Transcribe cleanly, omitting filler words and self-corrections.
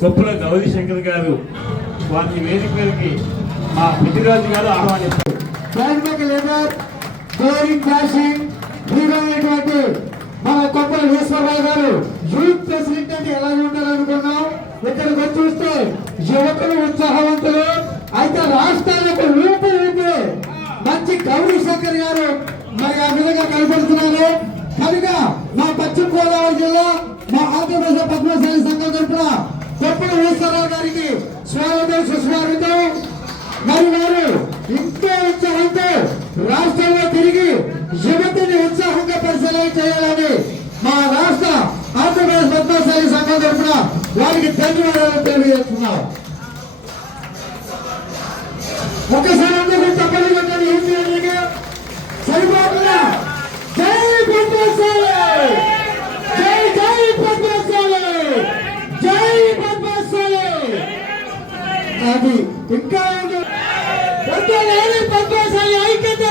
కొప్పుల గౌరీ శంకర్ గారు వారి వేదిక మీదకి మా పెద్దిరాజు గారు ఆహ్వానిస్తారు. మన కొప్పుల ఈశ్వరరావు గారు యూత్ ప్రెసిడెంట్ అంటే ఎలా ఉంటారనుకున్నాం. ఇక్కడికి వచ్చి చూస్తే యువకులు ఉత్సాహవంతులు అయితే రాష్ట్రాలకు ఊపి ఊపి మంచి గౌరీ శంకర్ గారు మరి ఆ విధంగా కనపడుతున్నారు. కనుక మా పశ్చిమ గోదావరి జిల్లా మా ఆంధ్రప్రదేశ్ పద్మశాలి సంఘం తరఫున కొప్పుల ఈశ్వరరావు గారికి స్వాగతం సుస్వాగతం. మరి వారు ఇంకో ఉత్సాహంతో రాష్ట్రంలో తిరిగి యువతిని ఉత్సాహంగా పరిశీలన చేయాలని మా రాష్ట్ర ఆంధ్రప్రదేశ్ పద్మశాలి సంఘం తరఫున వారికి ధన్యవాదాలు తెలియజేస్తున్నాం. ఒకసారి అందరూ తప్పని కొట్టండి. ఏం చేయాలి సరిపోతుందా? జై పద్మశాలి, జై జై పద్మశాలి, జై పద్మశాలి. అది ఇంకా పద్మశాలి ఐక్యత.